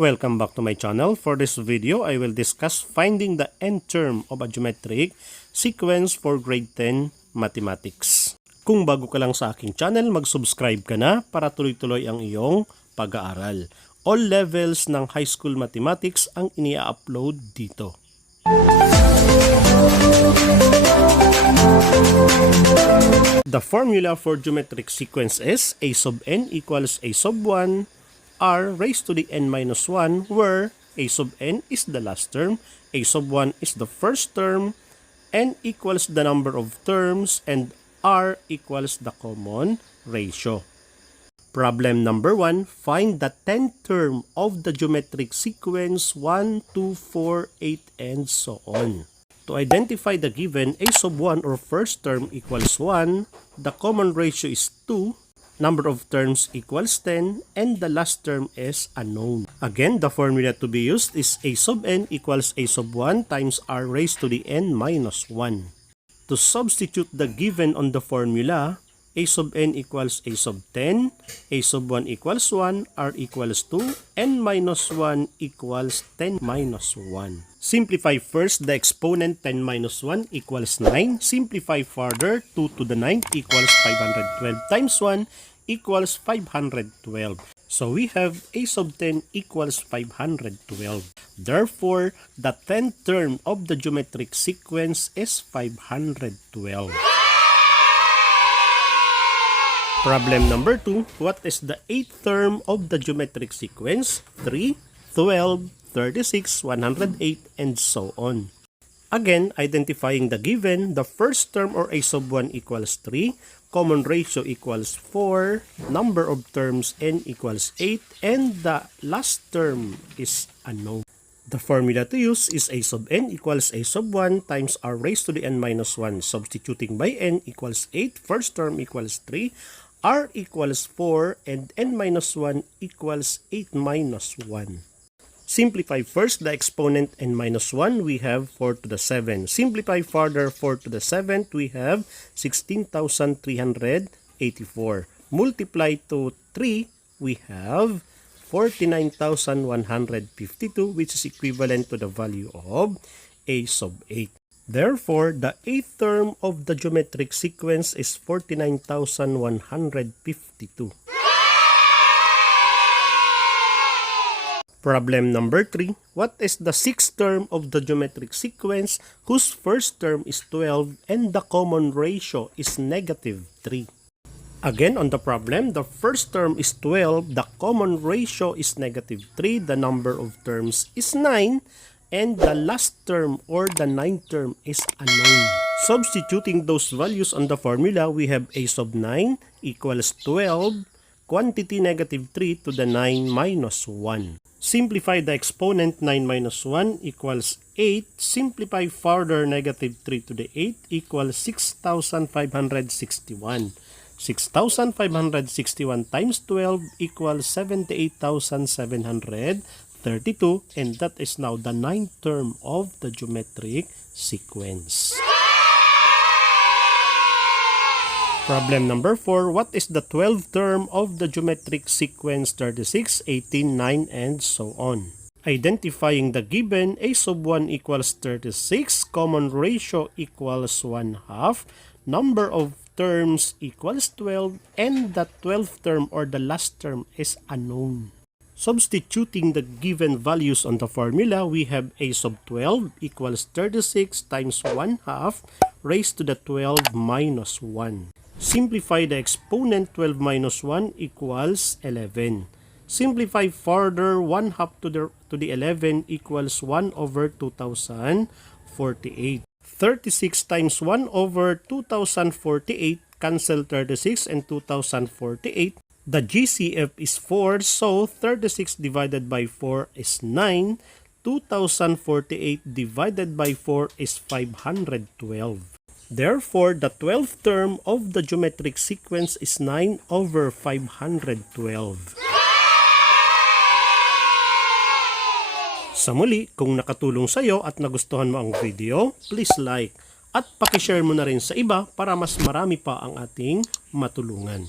Welcome back to my channel. For this video, I will discuss finding the nth term of a geometric sequence for grade 10 mathematics. Kung bago ka lang sa aking channel, mag-subscribe ka na para tuloy-tuloy ang iyong pag-aaral. All levels ng high school mathematics ang inia-upload dito. The formula for geometric sequence is a sub n equals a sub 1 r raised to the n minus 1, where a sub n is the last term, a sub 1 is the first term, n equals the number of terms, and r equals the common ratio. Problem number 1, find the 10th term of the geometric sequence 1, 2, 4, 8, and so on. To identify the given, a sub 1 or first term equals 1, the common ratio is 2, number of terms equals 10, and the last term is unknown. Again, the formula to be used is a sub n equals a sub 1 times r raised to the n minus 1. To substitute the given on the formula, a sub n equals a sub 10, a sub 1 equals 1, r equals 2, n minus 1 equals 10 minus 1. Simplify first the exponent 10 minus 1 equals 9. Simplify further, 2 to the 9th equals 512 times 1 equals 512. So we have a sub 10 equals 512. Therefore, the 10th term of the geometric sequence is 512. Problem number 2, what is the 8th term of the geometric sequence? 3, 12, 36, 108, and so on. Again, identifying the given, the first term or a sub 1 equals 3, common ratio equals 4, number of terms n equals 8, and the last term is unknown. The formula to use is a sub n equals a sub 1 times r raised to the n minus 1. Substituting by n equals 8, first term equals 3, r equals 4, and n minus 1 equals 8 minus 1. Simplify first the exponent n minus 1, we have 4 to the 7. Simplify further, 4 to the 7th, we have 16,384. Multiply to 3, we have 49,152, which is equivalent to the value of a sub 8. Therefore, the 8th term of the geometric sequence is 49,152. Problem number 3, what is the 6th term of the geometric sequence whose first term is 12 and the common ratio is negative 3? Again, on the problem, the first term is 12, the common ratio is negative 3, the number of terms is 9, and the last term or the 9th term is unknown. Substituting those values on the formula, we have a sub 9 equals 12, quantity negative 3 to the 9 minus 1. Simplify the exponent 9 minus 1 equals 8. Simplify further, negative 3 to the 8 equals 6,561. 6,561 times 12 equals 78,732, and that is now the 9th term of the geometric sequence. Problem number 4, what is the 12th term of the geometric sequence 36, 18, 9, and so on? Identifying the given, a sub 1 equals 36, common ratio equals 1/2, number of terms equals 12, and the 12th term or the last term is unknown. Substituting the given values on the formula, we have a sub 12 equals 36 times 1/2 raised to the 12 minus 1. Simplify the exponent 12 minus 1 equals 11. Simplify further, 1/2 to the 11 equals 1 over 2,048. 36 times 1 over 2,048, cancel 36 and 2,048. The GCF is 4, so 36 divided by 4 is 9. 2,048 divided by 4 is 512. Therefore, the 12th term of the geometric sequence is 9 over 512. Sa muli, kung nakatulong sa iyo at nagustuhan mo ang video, please like at pakishare mo na rin sa iba para mas marami pa ang ating matulungan.